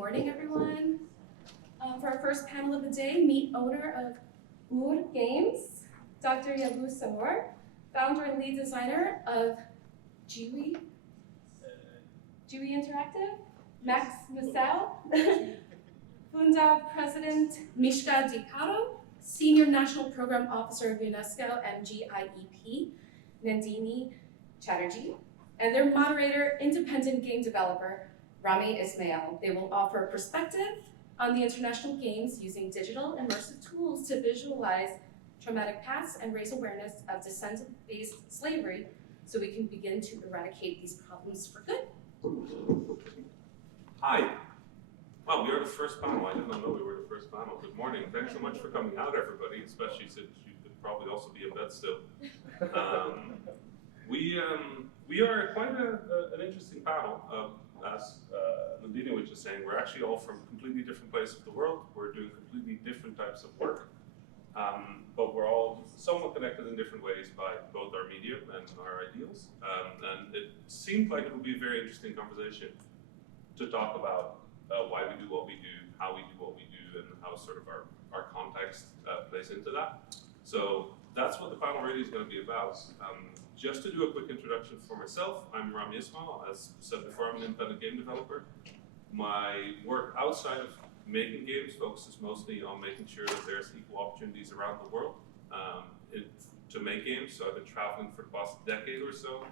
morning, everyone. For our first panel of the day, meet owner of Ur Games, Dr. Yavuz Samur, founder and lead designer of Jiwe Interactive, Masau, FunDav President Mishka Caro, Senior National Program Officer of UNESCO MGIEP, Nandini, Chatterjee, and their moderator, independent game developer, Rami, Ismeal. They will offer a perspective on the international games using digital immersive tools to visualize traumatic pasts and raise awareness of descendant-based slavery so we can begin to eradicate these problems for good. Hi. Well, we are the first panel. I did not know we were the first panel. Good morning. Thanks so much for coming out, everybody, especially since you could probably also be in bed still. We are quite an interesting panel. As Nandini was just saying, we're actually all from completely different places of the world. We're doing completely different types of work, but we're all somewhat connected in different ways by both our medium and our ideals. And it seemed like it would be a very interesting conversation to talk about why we do what we do, how we do what we do, and how sort of our context plays into that. So that's what the panel really is going to be about. Just to do a quick introduction for myself, I'm Rami Ismeal. As said before, I'm an independent game developer. My work outside of making games focuses mostly on making sure that there's equal opportunities around the world to make games. So I've been traveling for the past decade or so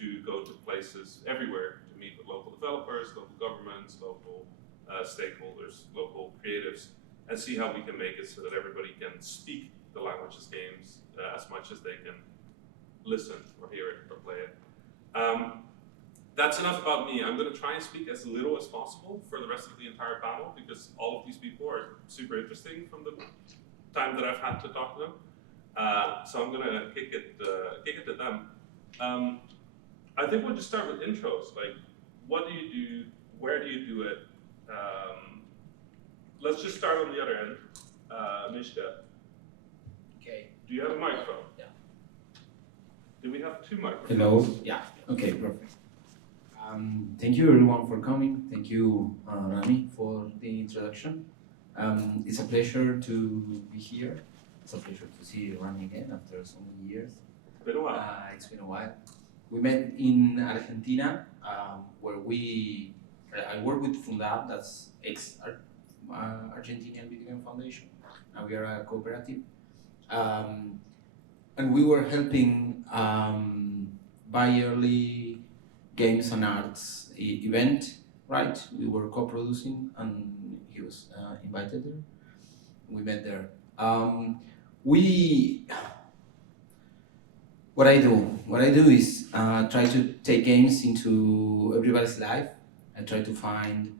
to go to places everywhere to meet with local developers, local governments, local stakeholders, local creatives, and see how we can make it so that everybody can speak the languages games as much as they can listen or hear it or play it. That's enough about me. I'm going to try and speak as little as possible for the rest of the entire panel because all of these people are super interesting from the time that I've had to talk to them. So I'm going to kick it to them. I think we'll just start with intros. Like, what do you do? Where do you do it? Let's just start on the other end. Mishka. Okay. Do you have a microphone? Yeah. Do we have two microphones? Hello. Yeah. Okay. Perfect. Thank you everyone for coming. Thank you, Rami, for the introduction. It's a pleasure to be here. It's a pleasure to see Rami again after so many years. Been a while. It's been a while. We met in Argentina, where I work with FunDav, that's Argentinian Video Game Foundation. Now we are a cooperative. And we were helping bi-yearly games and arts event, right? We were co-producing and he was invited there. We met there. What I do is try to take games into everybody's life. I try to find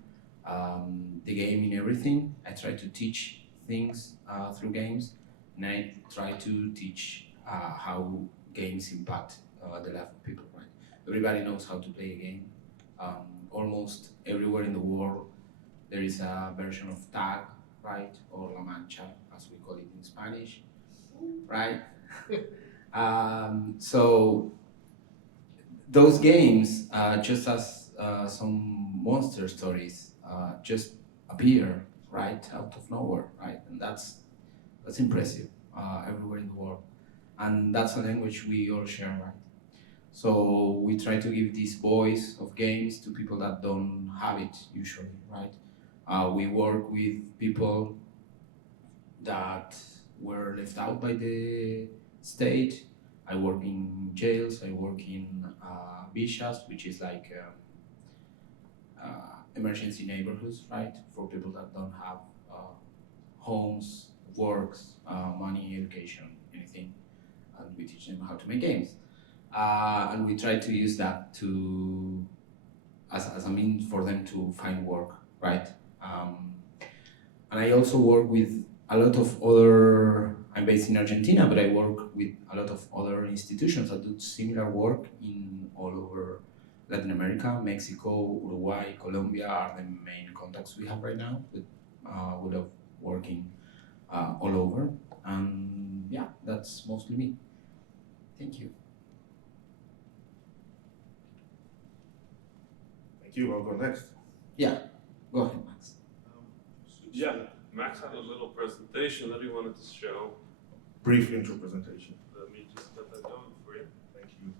the game in everything. I try to teach things through games, and I try to teach how games impact the life of people, right? Everybody knows how to play a game. Almost everywhere in the world there is a version of tag, right? Or La Mancha, as we call it in Spanish, right? So those games, just as some monster stories, just appear right out of nowhere, right? And that's impressive everywhere in the world. And that's a language we all share, right? So we try to give this voice of games to people that don't have it usually, right? We work with people that were left out by the state. I work in jails, I work in Bishas, which is like emergency neighborhoods, right? For people that don't have homes, works, money, education, anything. And we teach them how to make games. And we try to use that as a means for them to find work, right? And I also work with a lot of other, I'm based in Argentina, but I work with a lot of other institutions that do similar work in all over Latin America. Mexico, Uruguay, Colombia are the main contacts we have right now, with working all over. And yeah, that's mostly me. Thank you. Thank you. I'll go next. Yeah. Go ahead, Max. Yeah, Max had a little presentation that he wanted to show. Brief intro presentation. Let me just get that going for you. Thank you.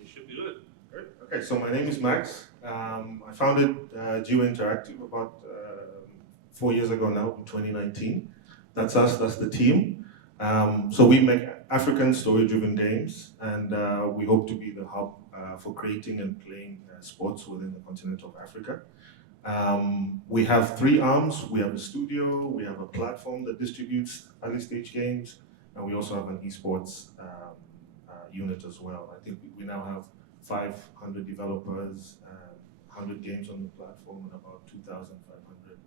You should be good. Great. Okay, so my name is Max. I founded Jiwe Interactive about 4 years ago now, in 2019. That's us, that's the team. So we make African story-driven games, and we hope to be the hub for creating and playing sports within the continent of Africa. We have 3 arms. We have a studio, we have a platform that distributes early stage games, and we also have an esports unit as well. I think we now have 500 developers, 100 games on the platform, and about 2,500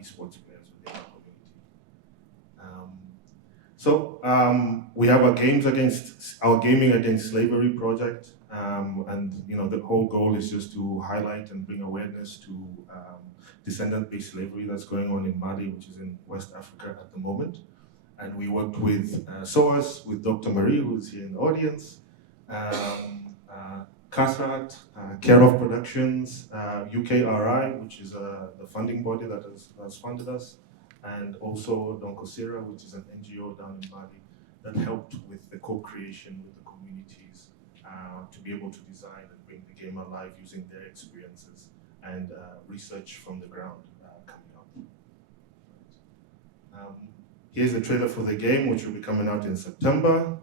esports players within our community. We have our gaming against slavery project, and the whole goal is just to highlight and bring awareness to descendant-based slavery that's going on in Mali, which is in West Africa at the moment. And we worked with SOAS, with Dr. Marie, who's here in the audience, Kasrat, Caro Productions, UKRI, which is the funding body that has funded us, and also Donkosira, which is an NGO down in Mali that helped with the co-creation with the communities to be able to design and bring the game alive using their experiences and research from the ground coming up. Here's the trailer for the game, which will be coming out in September.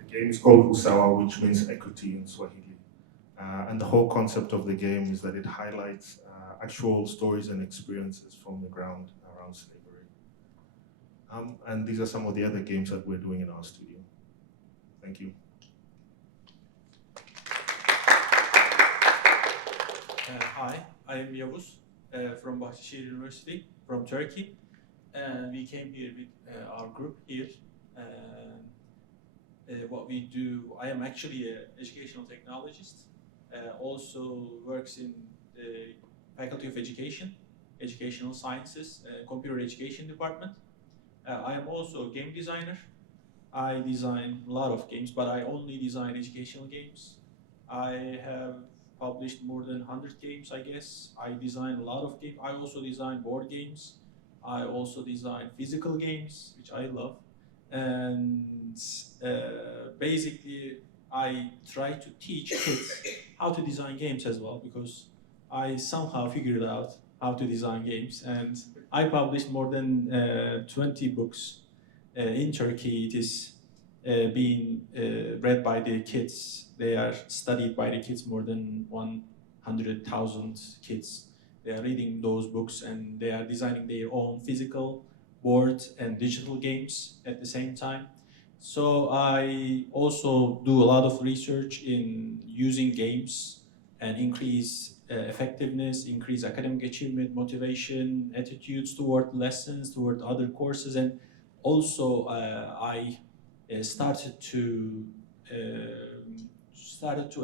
The game is called Usawa, which means equity in Swahili. And the whole concept of the game is that it highlights actual stories and experiences from the ground around slavery. And these are some of the other games that we're doing in our studio. Thank you. Hi, I am Yavuz from Bahcesehir University, from Turkey. And we came here with our group here. What we do, I am actually an educational technologist, also works in the Faculty of Education, Educational Sciences, Computer Education Department. I am also a game designer. I design a lot of games, but I only design educational games. I have published more than 100 games, I guess. I design a lot of games. I also design board games. I also design physical games, which I love. And basically, I try to teach kids how to design games as well, because I somehow figured out how to design games. And I published more than 20 books in Turkey. It is being read by the kids. They are studied by the kids, more than 100,000 kids. They are reading those books and they are designing their own physical board and digital games at the same time. So I also do a lot of research in using games and increase effectiveness, increase academic achievement, motivation, attitudes toward lessons, toward other courses. And also I started to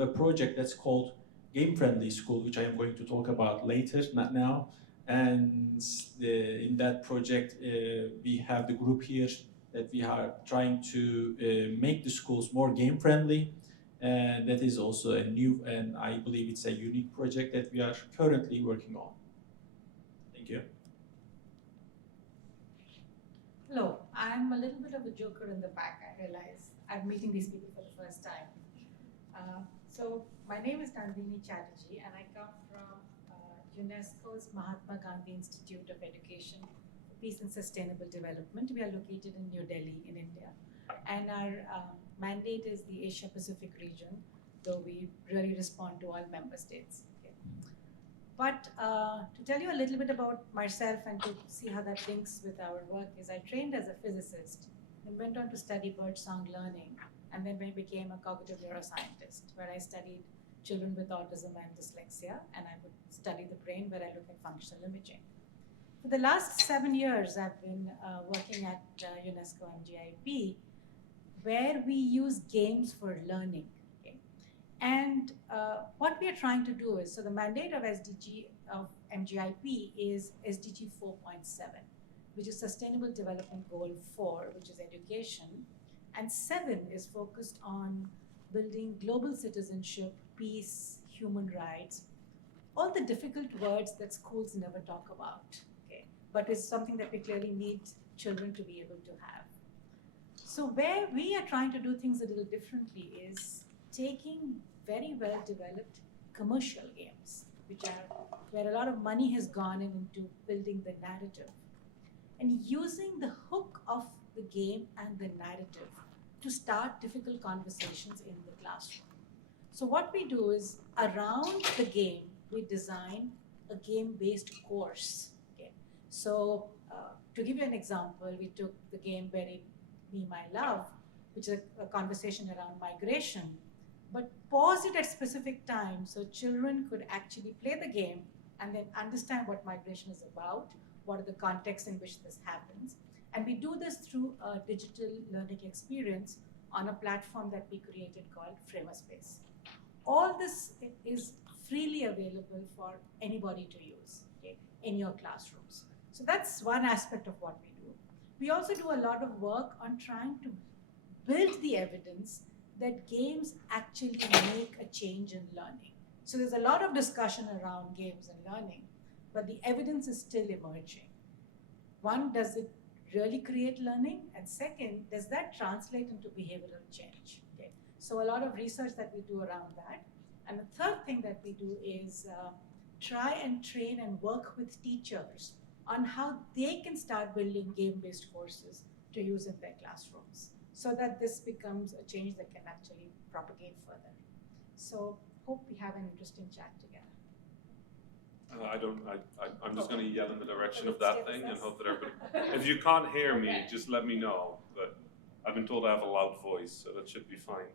a project that's called Game Friendly School, which I am going to talk about later, not now. And in that project, we have the group here that we are trying to make the schools more game friendly. And that is also a new, and I believe it's a unique project that we are currently working on. Thank you. Hello, I'm a little bit of a joker in the back, I realize. I'm meeting these people for the first time. So my name is Nandini Chatterjee, and I come from UNESCO's Mahatma Gandhi Institute of Education, Peace and Sustainable Development. We are located in New Delhi in India. And our mandate is the Asia Pacific region, though we really respond to all member states. Okay. But to tell you a little bit about myself and to see how that links with our work is I trained as a physicist and went on to study birdsong learning, and then I became a cognitive neuroscientist where I studied children with autism and dyslexia, and I would study the brain where I look at functional imaging. For the last 7 years, I've been working at UNESCO MGIEP, where we use games for learning. Okay? And what we are trying to do is, so the mandate of MGIEP is SDG 4.7, which is Sustainable Development Goal 4, which is education, and 7 is focused on building global citizenship, peace, human rights, all the difficult words that schools never talk about, okay? But it's something that we clearly need children to be able to have. So where we are trying to do things a little differently is taking very well developed commercial games, which are where a lot of money has gone into building the narrative, and using the hook of the game and the narrative to start difficult conversations in the classroom. So what we do is, around the game, we design a game-based course. Okay? So to give you an example, we took the game Bury Me, My Love, which is a conversation around migration, but pause it at specific times so children could actually play the game and then understand what migration is about, what are the contexts in which this happens. And we do this through a digital learning experience on a platform that we created called Framerspace. All this is freely available for anybody to use, okay, in your classrooms. So that's one aspect of what we do. We also do a lot of work on trying to build the evidence that games actually make a change in learning. So there's a lot of discussion around games and learning, but the evidence is still emerging. One, does it really create learning? And second, does that translate into behavioral change? Okay. So a lot of research that we do around that. And the third thing that we do is try and train and work with teachers on how they can start building game-based courses to use in their classrooms, so that this becomes a change that can actually propagate further. So hope we have an interesting chat together. I'm just going to yell in the direction of that thing and hope that everybody, if you can't hear me, just let me know. But I've been told I have a loud voice, so that should be fine.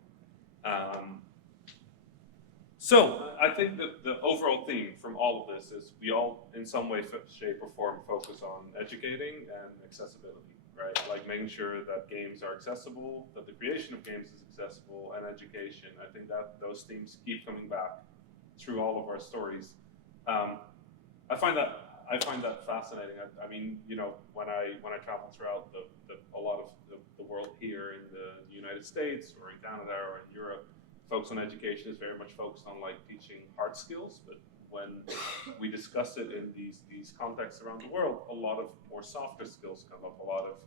So I think that the overall theme from all of this is we all, in some way, shape or form, focus on educating and accessibility, right? Like making sure that games are accessible, that the creation of games is accessible, and education. I think that those themes keep coming back through all of our stories. I find that fascinating. I mean, you know, when I travel throughout a lot of the world here in the United States or in Canada or in Europe, focus on education is very much focused on like teaching hard skills. But when we discuss it in these contexts around the world, a lot of more softer skills come up. A lot of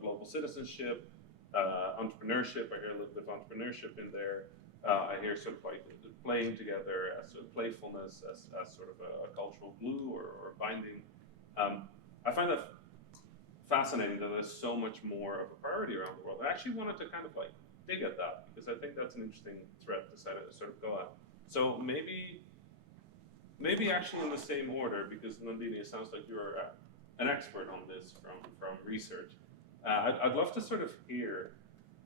global citizenship, entrepreneurship. I hear a little bit of entrepreneurship in there. I hear sort of like playing together as sort of playfulness, as sort of a cultural glue or binding. I find that fascinating that there's so much more of a priority around the world. I actually wanted to kind of like dig at that because I think that's an interesting thread to sort of go at. So maybe actually in the same order, because Nandini, it sounds like you're an expert on this from research. I'd love to sort of hear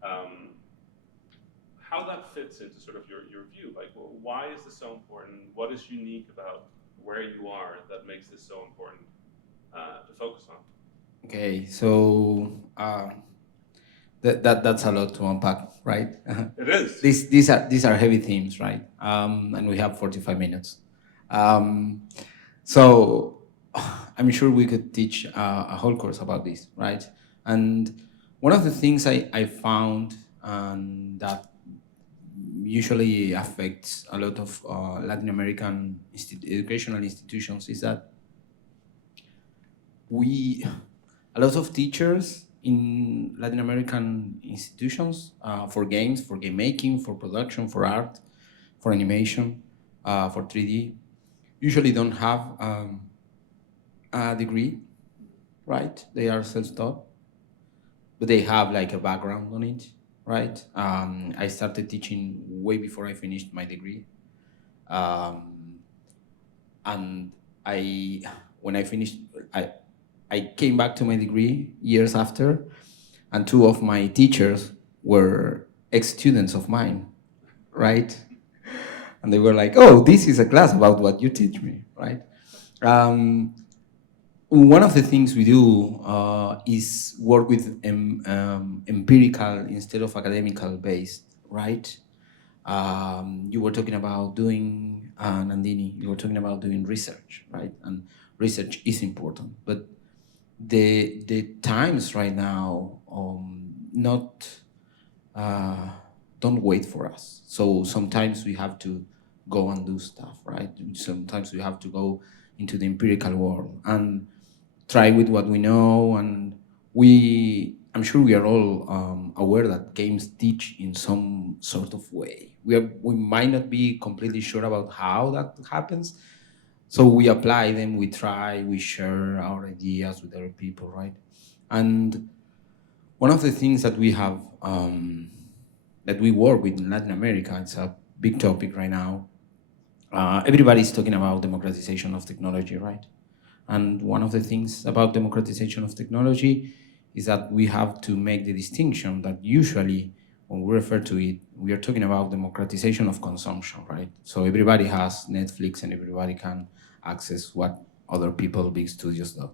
how that fits into sort of your view. Like, well, why is this so important? What is unique about where you are that makes this so important to focus on? Okay, so that's a lot to unpack, right? It is. These are heavy themes, right? And we have 45 minutes. So I'm sure we could teach a whole course about this, right? And one of the things I found that usually affects a lot of Latin American educational institutions is that a lot of teachers in Latin American institutions for games, for game making, for production, for art, for animation, for 3D, usually don't have a degree, right? They are self-taught, but they have like a background on it, right? I started teaching way before I finished my degree. And when I finished, I came back to my degree years after, and two of my teachers were ex-students of mine, right? And they were like, "Oh, this is a class about what you teach me," right? One of the things we do is work with empirical instead of academical based, right? You were talking about doing, Nandini, you were talking about doing research, right? And research is important, but the times right now not don't wait for us. So sometimes we have to go and do stuff, right? Sometimes we have to go into the empirical world and try with what we know. And I'm sure we are all aware that games teach in some sort of way. We might not be completely sure about how that happens. So we apply them, we try, we share our ideas with other people, right? And one of the things that we have, that we work with in Latin America, it's a big topic right now. Everybody's talking about democratization of technology, right? And one of the things about democratization of technology is that we have to make the distinction that usually when we refer to it, we are talking about democratization of consumption, right? So everybody has Netflix and everybody can access what other people, big studios do.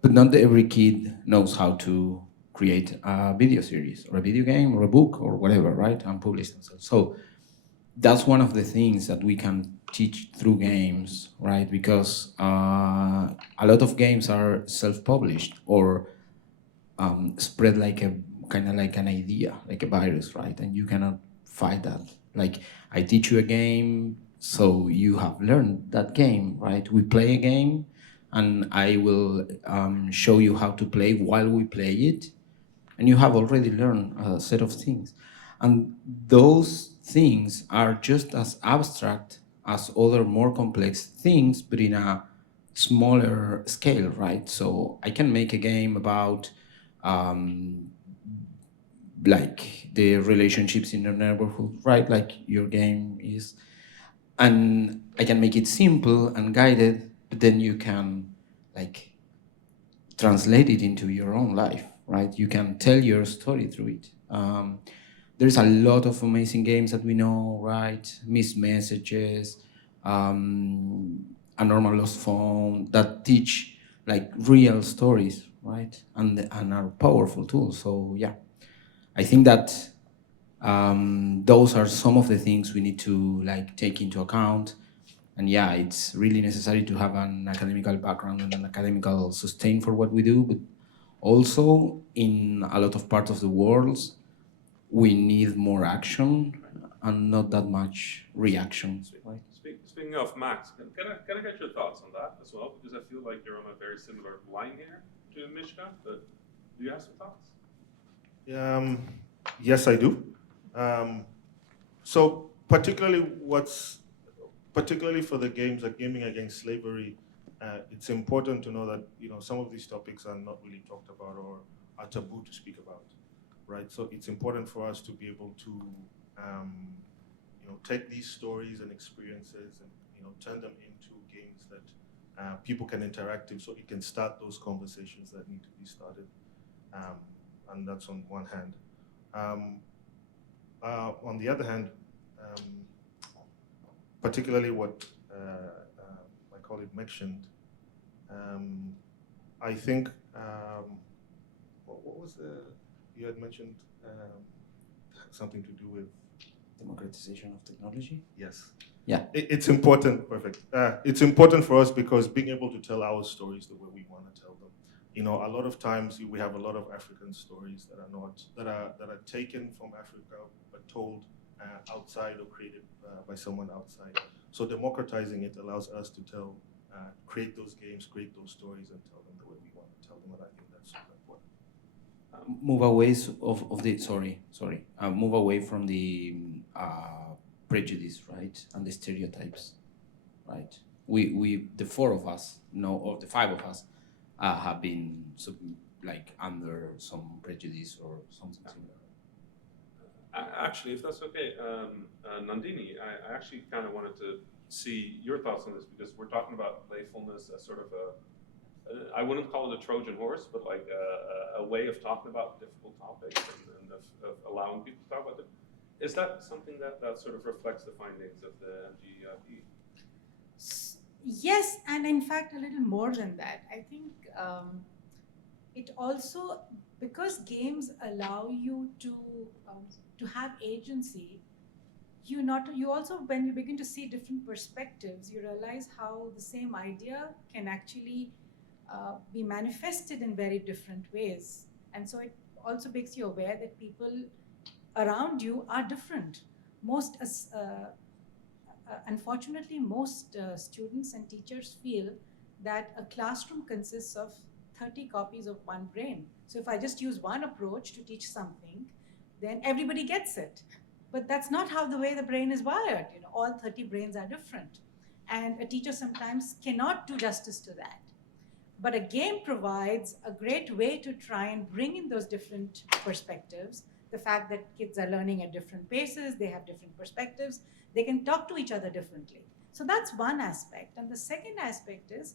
But not every kid knows how to create a video series or a video game or a book or whatever, right? And publish themselves. So that's one of the things that we can teach through games, right? Because a lot of games are self-published or spread like a kind of like an idea, like a virus, right? And you cannot fight that. Like I teach you a game, so you have learned that game, right? We play a game, and I will show you how to play while we play it, and you have already learned a set of things. And those things are just as abstract as other more complex things, but in a smaller scale, right? So I can make a game about like the relationships in your neighborhood, right? Like your game is, and I can make it simple and guided, but then you can like translate it into your own life, right? You can tell your story through it. There's a lot of amazing games that we know, right? Missed Messages, A Normal Lost Phone, that teach like real stories, right? And are powerful tools. So yeah, I think that those are some of the things we need to like take into account. And yeah, it's really necessary to have an academical background and an academical sustain for what we do, but also in a lot of parts of the world, we need more action and not that much reaction. Right? Speaking of Max, can I get your thoughts on that as well? Because I feel like you're on a very similar line here to Mishka, but do you have some thoughts? Yes, I do. So particularly for the games, like gaming against slavery, it's important to know that some of these topics are not really talked about or are taboo to speak about, right? So it's important for us to be able to take these stories and experiences and turn them into games that people can interact with, so it can start those conversations that need to be started. And that's on one hand. On the other hand, particularly what my colleague mentioned, I think, what was you had mentioned something to do with Democratization of technology? Yes. Yeah. It's important, perfect. It's important for us because being able to tell our stories the way we want to tell them. A lot of times we have a lot of African stories that are taken from Africa but told outside or created by someone outside. So democratizing it allows us to create those games, create those stories, and tell them the way we want to tell something like that. I think that's important. Move away move away from the prejudice, right, and the stereotypes, right? We the four of us, no, or the five of us, have been under some prejudice or something similar. Actually, if that's okay, Nandini, I actually kind of wanted to see your thoughts on this, because we're talking about playfulness as sort of I wouldn't call it a Trojan horse, but like a way of talking about difficult topics and of allowing people to talk about them. Is that something that sort of reflects the findings of the MGIEP? Yes, and in fact, a little more than that. I think it also, because games allow you to have agency, you also, when you begin to see different perspectives, you realize how the same idea can actually be manifested in very different ways. And so it also makes you aware that people around you are different. Unfortunately, most students and teachers feel that a classroom consists of 30 copies of one brain. So if I just use one approach to teach something, then everybody gets it. But that's not how the way the brain is wired. All 30 brains are different. And a teacher sometimes cannot do justice to that. But a game provides a great way to try and bring in those different perspectives. The fact that kids are learning at different paces, they have different perspectives, they can talk to each other differently. So that's one aspect. And the second aspect is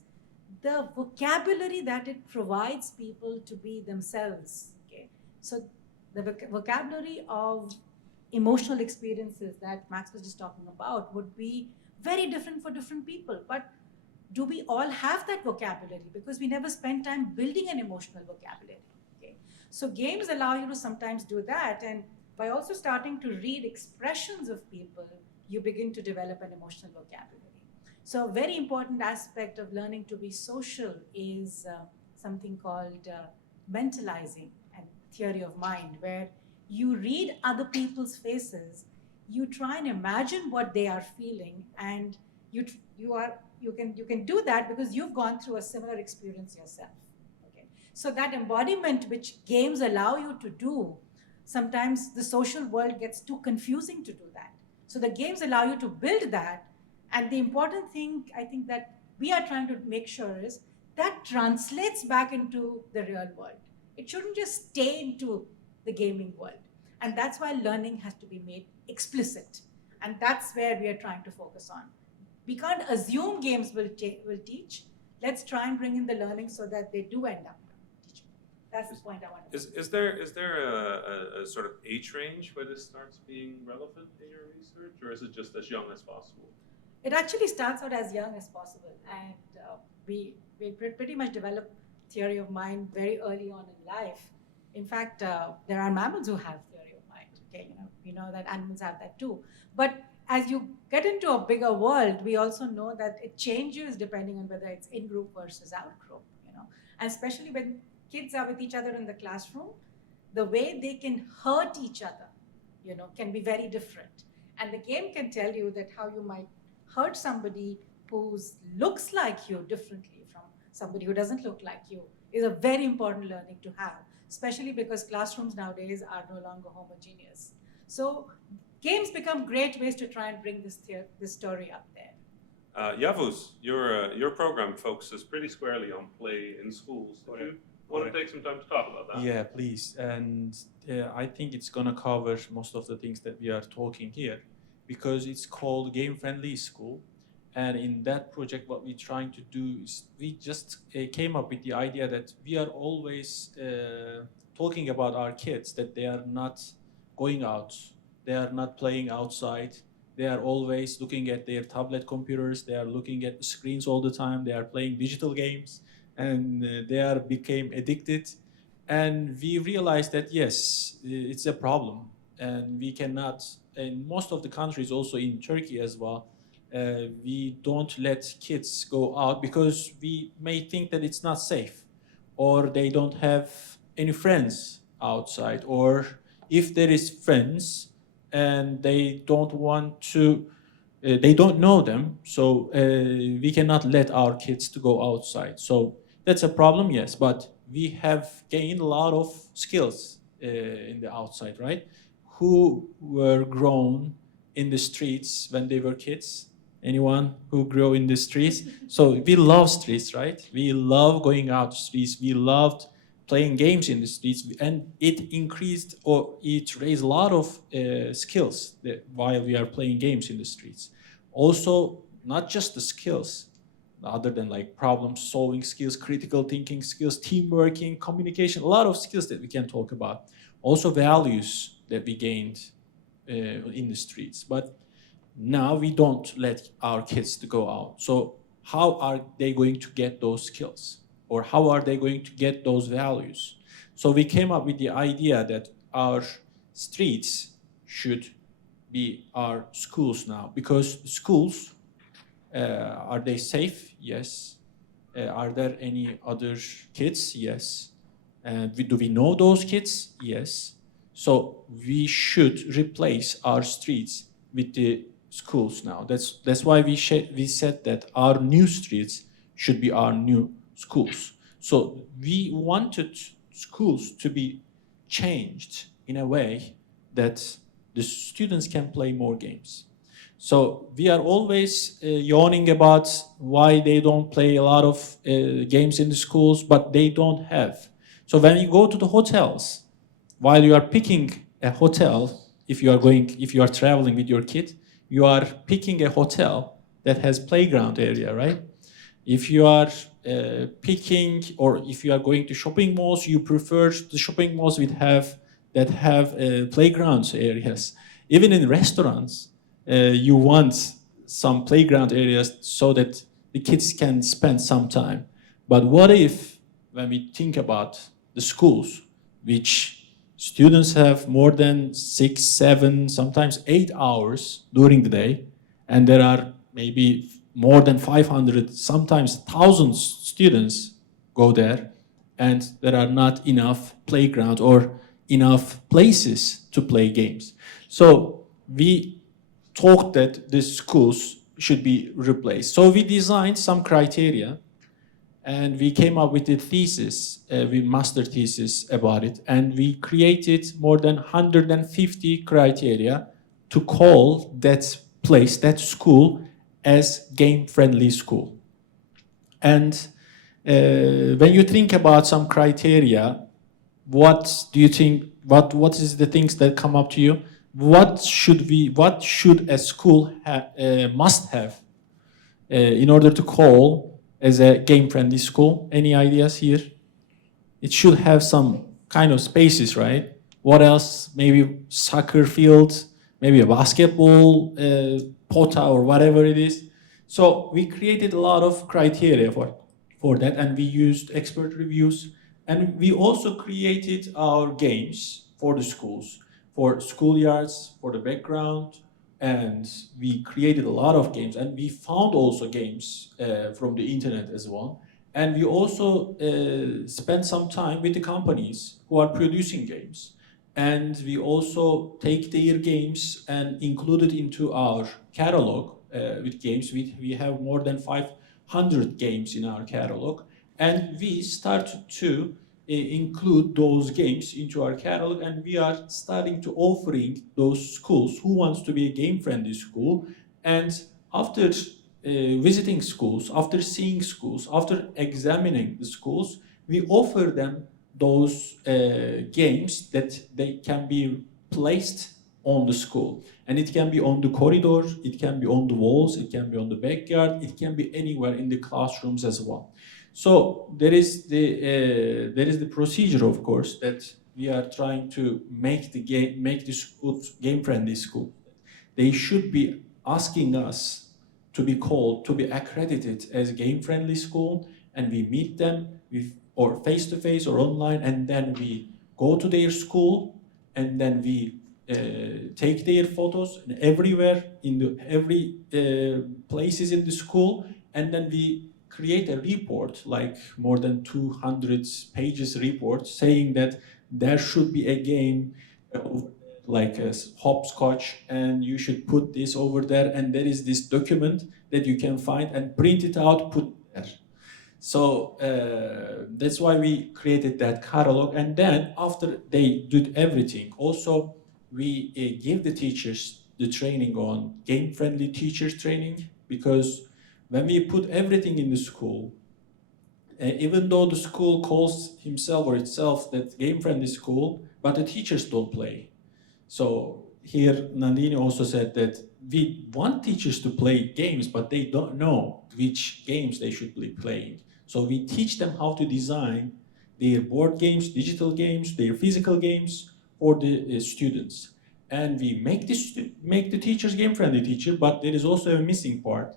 the vocabulary that it provides people to be themselves. Okay? So the vocabulary of emotional experiences that Max was just talking about would be very different for different people. But do we all have that vocabulary? Because we never spend time building an emotional vocabulary. Okay? So games allow you to sometimes do that. And by also starting to read expressions of people, you begin to develop an emotional vocabulary. So a very important aspect of learning to be social is something called mentalizing and theory of mind, where you read other people's faces, you try and imagine what they are feeling, and you can do that because you've gone through a similar experience yourself. Okay? So that embodiment which games allow you to do, sometimes the social world gets too confusing to do that. So the games allow you to build that, and the important thing I think that we are trying to make sure is that translates back into the real world. It shouldn't just stay into the gaming world. And that's why learning has to be made explicit. And that's where we are trying to focus on. We can't assume games will teach. Let's try and bring in the learning so that they do end up teaching. That's the point I want to make. Is there a sort of age range where this starts being relevant in your research, or is it just as young as possible? It actually starts out as young as possible. And we pretty much develop theory of mind very early on in life. In fact, there are mammals who have theory of mind. Okay, we know that animals have that too. But as you get into a bigger world, we also know that it changes depending on whether it's in-group versus out-group. And especially when kids are with each other in the classroom, the way they can hurt each other, can be very different. And the game can tell you that how you might hurt somebody who looks like you differently from somebody who doesn't look like you is a very important learning to have, especially because classrooms nowadays are no longer homogeneous. So games become great ways to try and bring this story up there. Yavuz, your program focuses pretty squarely on play in schools. Do you want to take some time to talk about that? Yeah, please. And I think it's going to cover most of the things that we are talking here, because it's called Game-Friendly School. And in that project, what we're trying to do is we just came up with the idea that we are always talking about our kids, that they are not going out, they are not playing outside, they are always looking at their tablet computers, they are looking at screens all the time, they are playing digital games, and they became addicted. And we realized that yes, it's a problem, and we cannot, in most of the countries, also in Turkey as well, we don't let kids go out because we may think that it's not safe, or they don't have any friends outside, or if there is friends and they don't want to, they don't know them, so we cannot let our kids to go outside. So that's a problem, yes, but we have gained a lot of skills in the outside, right? Who were grown in the streets when they were kids? Anyone who grew in the streets? So we love streets, right? We love going out to streets. We loved playing games in the streets, and it increased or it raised a lot of skills while we are playing games in the streets. Also, not just the skills, other than like problem solving skills, critical thinking skills, teamworking, communication, a lot of skills that we can talk about. Also values that we gained in the streets. But now we don't let our kids to go out. So how are they going to get those skills? Or how are they going to get those values? So we came up with the idea that our streets should be our schools now, because schools, are they safe? Yes. Are there any other kids? Yes. Do we know those kids? Yes. So we should replace our streets with the schools now. That's why we said that our new streets should be our new schools. So we wanted schools to be changed in a way that the students can play more games. So we are always yawning about why they don't play a lot of games in the schools, but they don't have. So when you go to the hotels, while you are picking a hotel, if you are traveling with your kid, you are picking a hotel that has playground area, right? If you are picking, or if you are going to shopping malls, you prefer the shopping malls that have playground areas. Even in restaurants, you want some playground areas so that the kids can spend some time. But what if, when we think about the schools, which students have more than 6, 7, sometimes 8 hours during the day, and there are maybe more than 500, sometimes thousands students go there, and there are not enough playground or enough places to play games. So we thought that the schools should be replaced. So we designed some criteria, and we came up with a thesis, master thesis about it, and we created more than 150 criteria to call that place, that school, as game-friendly school. And when you think about some criteria, what do you think? What is the things that come up to you? What should a school must have in order to call as a game-friendly school? Any ideas here? It should have some kind of spaces, right? What else? Maybe soccer field, maybe a basketball pota or whatever it is. So we created a lot of criteria for that, and we used expert reviews, and we also created our games for the schools, for schoolyards, for the background, and we created a lot of games, and we found also games from the internet as well. And we also spent some time with the companies who are producing games. And we also take their games and include it into our catalog with games. We have more than 500 games in our catalog. And we started to include those games into our catalog, and we are starting to offering those schools who wants to be a game-friendly school. And after visiting schools, after seeing schools, after examining the schools, we offer them those games that they can be placed on the school. And it can be on the corridor, it can be on the walls, it can be on the backyard, it can be anywhere in the classrooms as well. So there is the procedure, of course, that we are trying to make the schools game-friendly school. They should be asking us to be called, to be accredited as game-friendly school, and we meet them or face-to-face or online, and then we go to their school, and then we take their photos and everywhere in every places in the school, and then we create a report, like more than 200 pages report, saying that there should be a game like a hopscotch, and you should put this over there, and there is this document that you can find and print it out, put there. So that's why we created that catalog. And then after they did everything, also we give the teachers the training on game-friendly teachers training, because when we put everything in the school, even though the school calls himself or itself that game-friendly school, but the teachers don't play. So here Nandini also said that we want teachers to play games, but they don't know which games they should be playing. So we teach them how to design their board games, digital games, their physical games for the students. And we make the teachers game-friendly teacher, but there is also a missing part,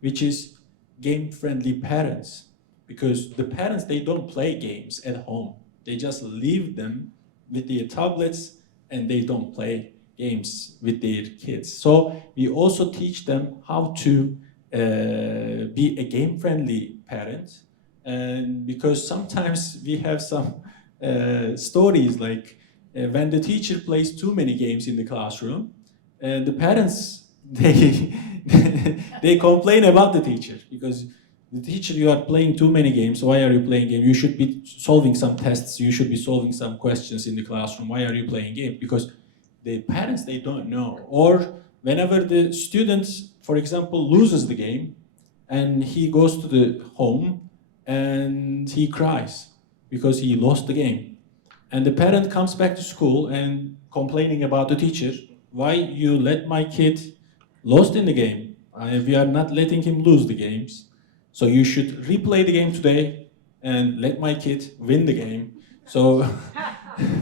which is game-friendly parents. Because the parents, they don't play games at home. They just leave them with their tablets and they don't play games with their kids. So we also teach them how to be a game-friendly parent. And because sometimes we have some stories like when the teacher plays too many games in the classroom, and the parents, they complain about the teacher, because the teacher, you are playing too many games. Why are you playing games? You should be solving some tests. You should be solving some questions in the classroom. Why are you playing games? Because the parents, they don't know. Or whenever the student, for example, loses the game and he goes to the home and he cries because he lost the game. And the parent comes back to school and complaining about the teacher. Why you let my kid lost in the game? We are not letting him lose the games. So you should replay the game today and let my kid win the game. So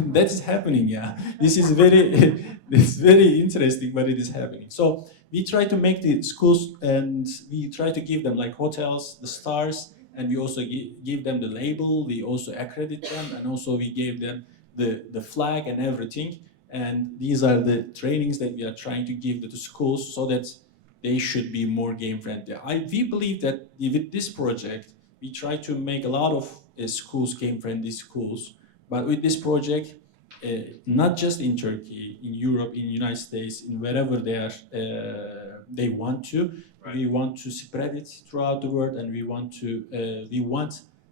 that's happening, yeah. This is it's very interesting, but it is happening. So we try to make the schools, and we try to give them like hotels, the stars, and we also give them the label. We also accredit them, and also we gave them the flag and everything. And these are the trainings that we are trying to give to the schools so that they should be more game friendly. We believe that with this project, we try to make a lot of schools game friendly schools. But with this project, not just in Turkey, in Europe, in United States, in wherever they are, they want to. Right. We want to spread it throughout the world, and we want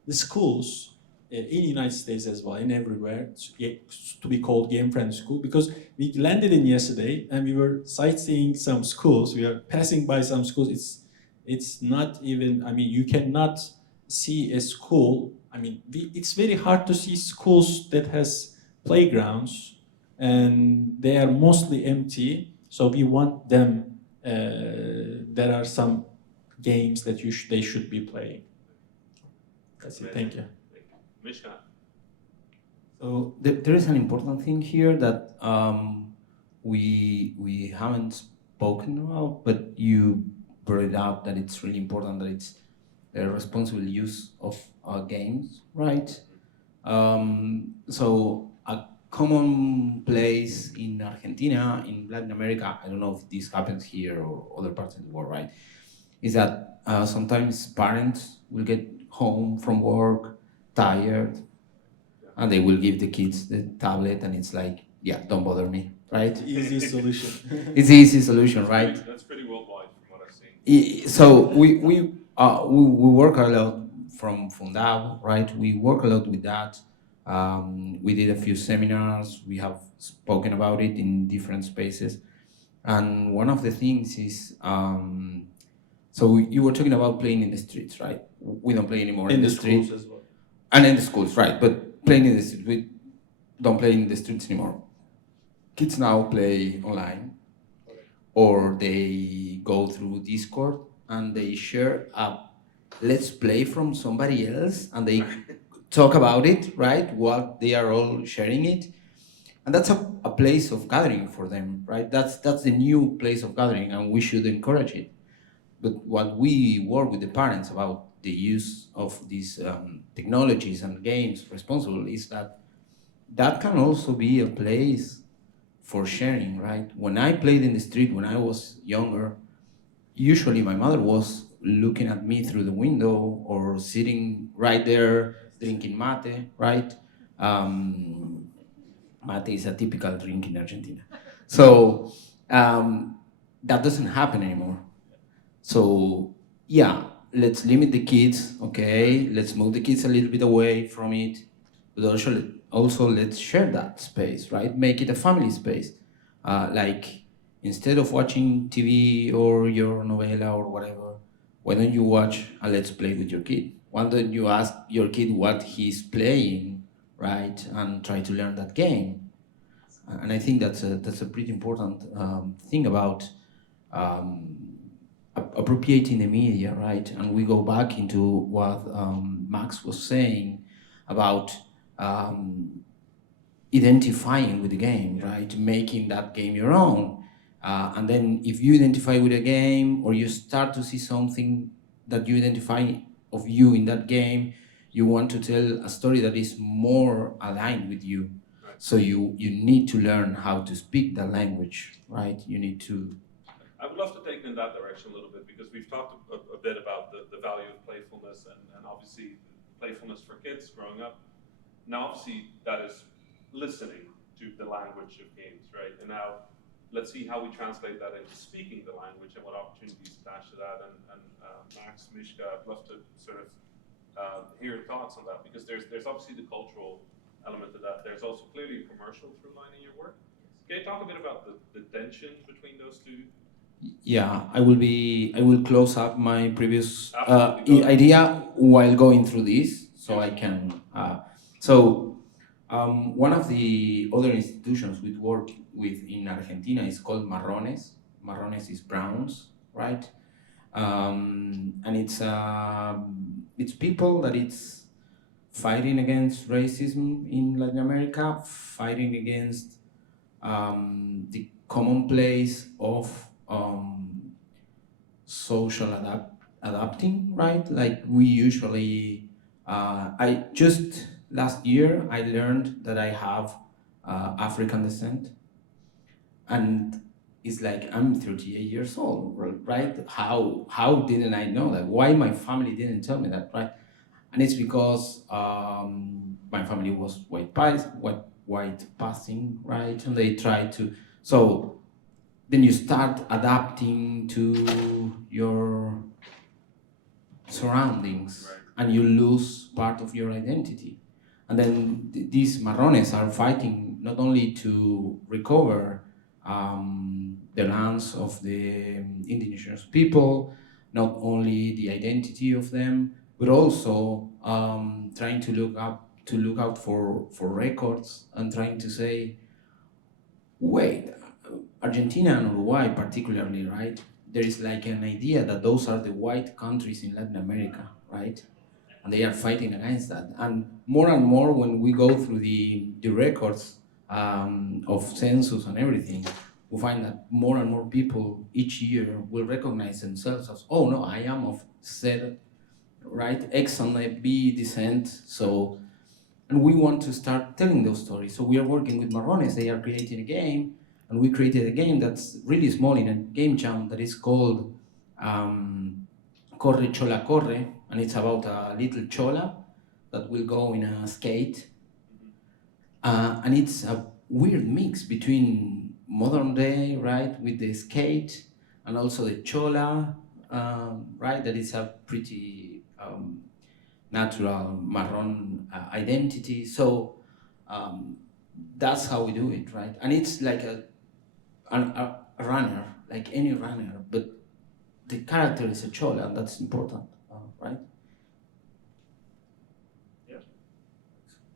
the schools in United States as well, in everywhere, to be called game-friendly school, because we landed in yesterday and we were sightseeing some schools. We are passing by some schools. It's not even, I mean, you cannot see a school. I mean, it's very hard to see schools that has playgrounds, and they are mostly empty. So we want them, there are some games that they should be playing. That's it, thank you. Mishka. So there is an important thing here that we haven't spoken about, but you brought it up, that it's really important that it's a responsible use of games, right? So a common place in Argentina, in Latin America, I don't know if this happens here or other parts of the world, right? Is that sometimes parents will get home from work tired, and they will give the kids the tablet, and it's like, yeah, don't bother me, right? Easy solution. It's the easy solution, right? That's pretty worldwide from what I've seen. So we work a lot from FunDav, right? We work a lot with that. We did a few seminars. We have spoken about it in different spaces, and one of the things is, so you were talking about playing in the streets, right? We don't play anymore in the streets. Schools as well. And in the schools, right? But playing in the streets, we don't play in the streets anymore. Kids now play online, or they go through Discord and they share a let's play from somebody else, and they talk about it, right? What they are all sharing it. And that's a place of gathering for them, right? That's the new place of gathering, and we should encourage it. But what we work with the parents about the use of these technologies and games responsibly is that can also be a place for sharing, right? When I played in the street when I was younger, usually my mother was looking at me through the window or sitting right there drinking mate, right? Mate is a typical drink in Argentina. So that doesn't happen anymore. So yeah, let's limit the kids, okay? Let's move the kids a little bit away from it, but also let's share that space, right? Make it a family space. Like instead of watching TV or your novela or whatever, why don't you watch a Let's Play with your kid? Why don't you ask your kid what he's playing, right? And try to learn that game. And I think that's a pretty important thing about appropriating the media, right? And we go back into what Max was saying about identifying with the game, right? Making that game your own. And then if you identify with a game or you start to see something that you identify of you in that game, you want to tell a story that is more aligned with you. Right. So you need to learn how to speak the language, right? You need to. I would love to take it in that direction a little bit because we've talked a bit about the value of playfulness and obviously playfulness for kids growing up. Now, obviously, that is listening to the language of games, right? And now, let's see how we translate that into speaking the language and what opportunities attach to that. And Max, Mishka, I'd love to sort of hear your thoughts on that because there's obviously the cultural element of that. There's also clearly a commercial through line in your work. Can you talk a bit about the tension between those two? Yeah, I will close up my previous Absolutely. idea while going through this, so I can. One of the other institutions we work with in Argentina is called Marrones. Marrones is browns, right? And it's people that it's fighting against racism in Latin America, fighting against the commonplace of social adapting, right? Like we usually, I just last year I learned that I have African descent, and it's like I'm 38 years old, right? How didn't I know that? Why my family didn't tell me that, right? And it's because my family was white passing, right? And they tried to. So then you start adapting to your surroundings, Right. and you lose part of your identity. And then these Marrones are fighting not only to recover the lands of the indigenous people, not only the identity of them, but also trying to look out for records and trying to say, wait, Argentina and Uruguay particularly, right? There is like an idea that those are the white countries in Latin America, right? And they are fighting against that. And more when we go through the records of census and everything, we find that more and more people each year will recognize themselves as, oh no, I am of Z, right? X and B descent. So, and we want to start telling those stories. So we are working with Marrones. They are creating a game, and we created a game that's really small in a game jam that is called Corre Chola Corre, and it's about a little chola that will go in a skate. And it's a weird mix between modern day, right, with the skate, and also the chola, right, that is a pretty natural Marron identity. So that's how we do it, right? And it's like a runner, like any runner, but the character is a chola, and that's important, right? Yeah.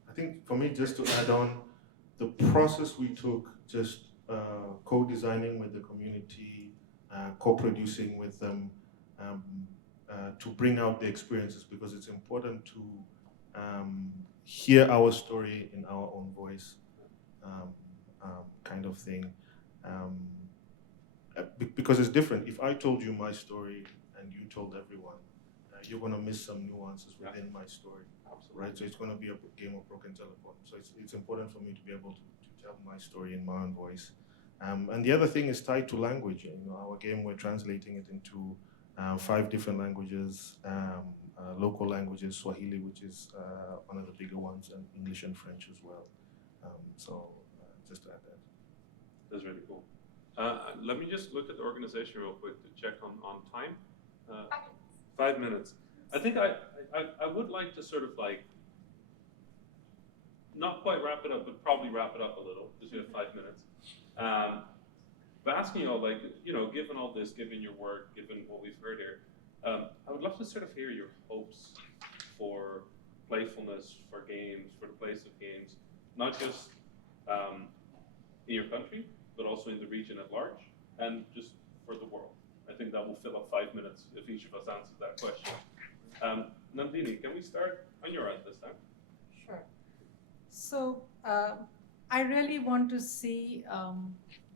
I think for me, just to add on, the process we took, just co-designing with the community, co-producing with them, to bring out the experiences, because it's important to hear our story in our own voice, kind of thing. Because it's different. If I told you my story and you told everyone, you're going to miss some nuances within my story. Absolutely. Right? So it's going to be a game of broken telephone. So it's important for me to be able to tell my story in my own voice. And the other thing is tied to language. You know, our game, we're translating it into 5 different languages, local languages, Swahili, which is one of the bigger ones, and English and French as well. Just to add that. That's really cool. Let me just look at the organization real quick to check on time. 5 5 minutes. I think I would like to sort of like, not quite wrap it up, but probably wrap it up a little, because we have 5 minutes. But asking you all, like, you know, given all this, given your work, given what we've heard here, I would love to sort of hear your hopes for playfulness, for games, for the place of games, not just in your country, but also in the region at large, and just for the world. I think that will fill up 5 minutes if each of us answers that question. Nandini, can we start on your end this time? Sure. So I really want to see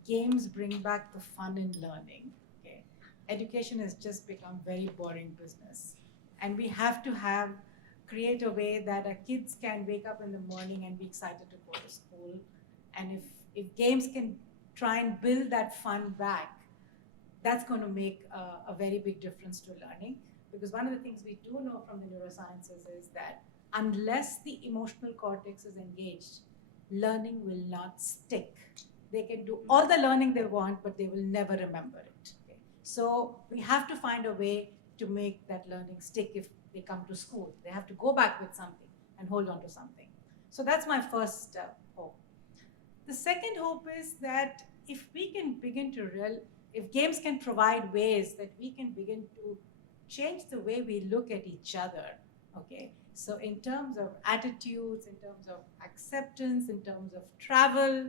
games bring back the fun in learning. Okay, education has just become very boring business, and we have to create a way that our kids can wake up in the morning and be excited to go to school. And if games can try and build that fun back, that's going to make a very big difference to learning. Because one of the things we do know from the neurosciences is that unless the emotional cortex is engaged, learning will not stick. They can do all the learning they want, but they will never remember it. Okay? So we have to find a way to make that learning stick if they come to school. They have to go back with something and hold on to something. So that's my first hope. The second hope is that if we can begin to if games can provide ways that we can begin to change the way we look at each other, okay? So in terms of attitudes, in terms of acceptance, in terms of travel,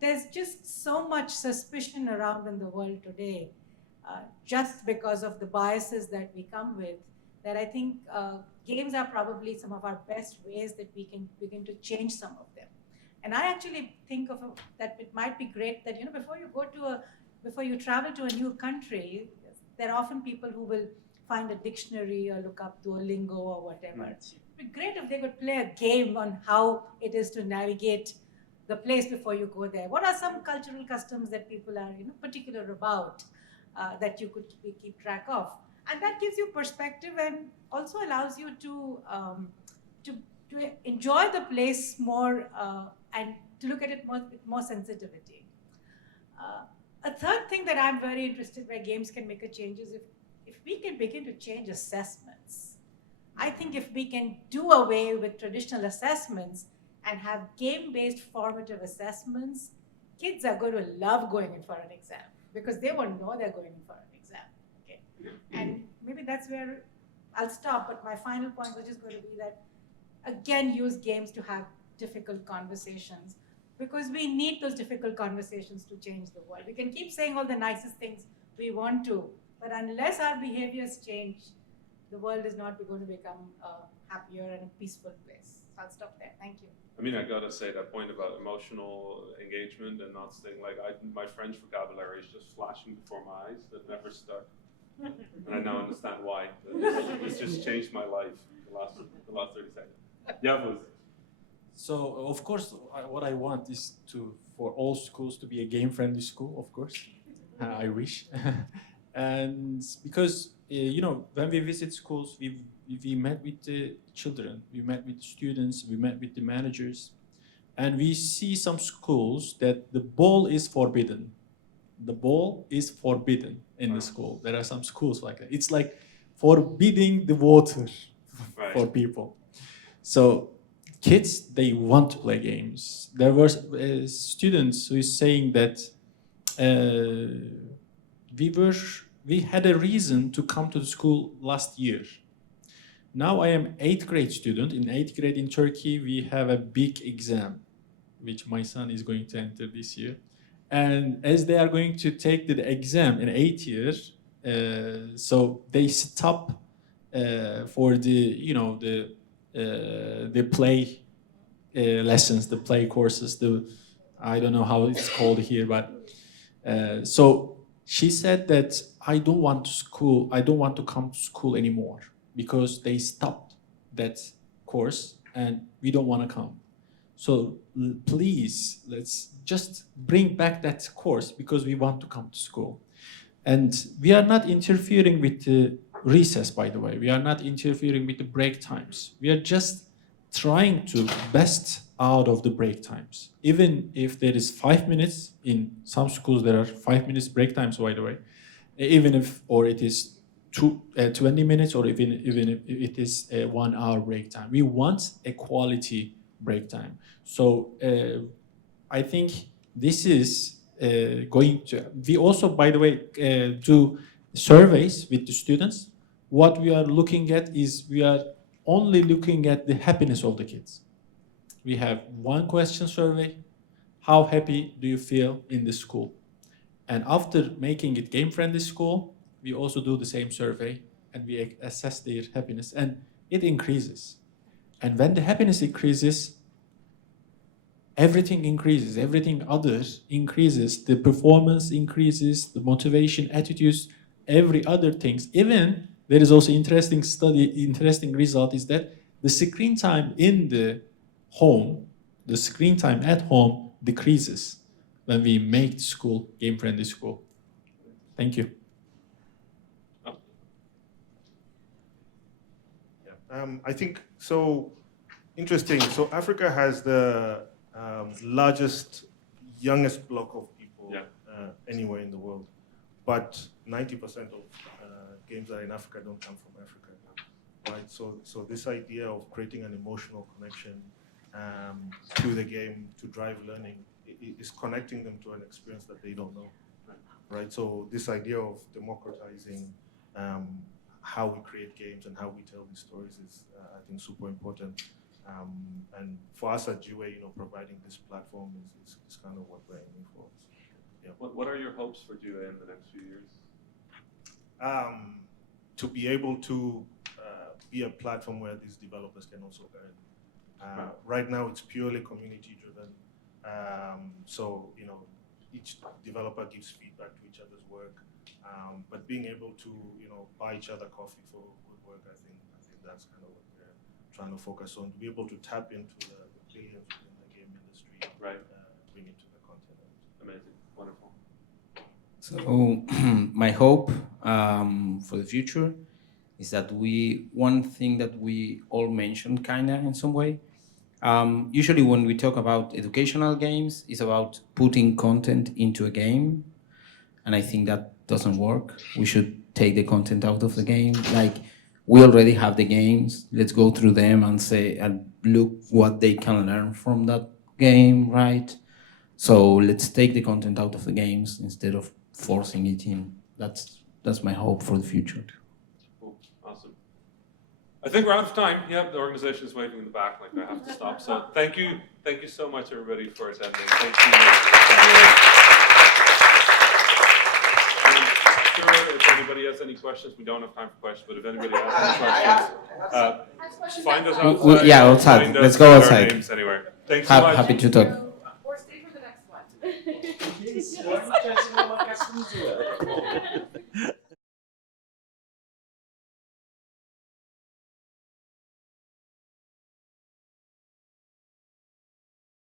there's just so much suspicion around in the world today, just because of the biases that we come with, that I think games are probably some of our best ways that we can begin to change some of them. And I actually think that it might be great that, you know, before you travel to a new country, there are often people who will find a dictionary or look up Duolingo or whatever. It would be great if they could play a game on how it is to navigate the place before you go there. What are some cultural customs that people are, you know, particular about that you could keep track of? And that gives you perspective and also allows you to enjoy the place more and to look at it with more sensitivity. A third thing that I'm very interested where games can make a change is if we can begin to change assessments. I think if we can do away with traditional assessments and have game-based formative assessments, kids are going to love going in for an exam because they won't know they're going in for an exam. Okay? And maybe that's where I'll stop, but my final point was just going to be that, again, use games to have difficult conversations, because we need those difficult conversations to change the world. We can keep saying all the nicest things we want to, but unless our behaviors change, the world is not going to become a happier and a peaceful place. So I'll stop there. Thank you. I mean, I gotta say that point about emotional engagement and not staying like my French vocabulary is just flashing before my eyes. That never stuck, and I now understand why. It's just changed my life the last 30 seconds. Yavuz. So, of course, what I want is for all schools to be a game-friendly school, of course. I wish. And because, you know, when we visit schools, we met with the children, we met with the students, we met with the managers, and we see some schools that the ball is forbidden. The ball is forbidden in the school. There are some schools like that. It's like forbidding the water for people. So kids, they want to play games. There were students who is saying that we had a reason to come to the school last year. Now I am 8th grade student. In 8th grade in Turkey, we have a big exam, which my son is going to enter this year. And as they are going to take the exam in 8th year, so they stop for the, you know, the play lessons, the play courses, I don't know how it's called here, but so she said that I don't want to come to school anymore because they stopped that course and we don't want to come. So please, let's just bring back that course because we want to come to school. And we are not interfering with the recess, by the way. We are not interfering with the break times. We are just trying to best out of the break times. Even if there is 5 minutes, in some schools there are 5 minutes break times, by the way. Even if, or it is 20 minutes or even if it is a 1 hour break time. We want a quality break time. So I think this is going to, we also, by the way, do surveys with the students. What we are looking at is we are only looking at the happiness of the kids. We have one question survey. How happy do you feel in the school? And after making it game-friendly school, we also do the same survey and we assess their happiness, and it increases. And when the happiness increases, everything increases, everything other increases, the performance increases, the motivation, attitudes, every other things. Even there is also interesting result is that the screen time in the home, the screen time at home decreases when we make school game-friendly school. Thank you. I think so. Interesting. So Africa has the largest, youngest block of people anywhere in the world, but 90% of games that are in Africa don't come from Africa, right? So this idea of creating an emotional connection to the game to drive learning is connecting them to an experience that they don't know, right? So this idea of democratizing how we create games and how we tell these stories is, I think, super important. And for us at Jiwe, providing this platform is kind of what we're aiming for. Yeah. What are your hopes for Jiwe in the next few years? To be able to be a platform where these developers can also earn. Right now, it's purely community-driven. So, each developer gives feedback to each other's work. But being able to, buy each other coffee for good work, I think that's kind of what we're trying to focus on. To be able to tap into the billions within the game industry, right? Bring it to the continent. Amazing, wonderful. So my hope for the future is that one thing that we all mentioned kinda in some way, usually when we talk about educational games, it's about putting content into a game. And I think that doesn't work. We should take the content out of the game. Like, we already have the games. Let's go through them and look what they can learn from that game, right? So let's take the content out of the games instead of forcing it in. That's my hope for the future. Cool, awesome. I think we're out of time. Yeah, the organization is waving in the back like I have to stop. So thank you so much, everybody, for attending. Thank you. If anybody has any questions, we don't have time for questions, but if anybody has any questions, find us outside. Yeah, outside. Let's go outside. Names anywhere. Thanks so much. Happy to talk. Or stay for the next one.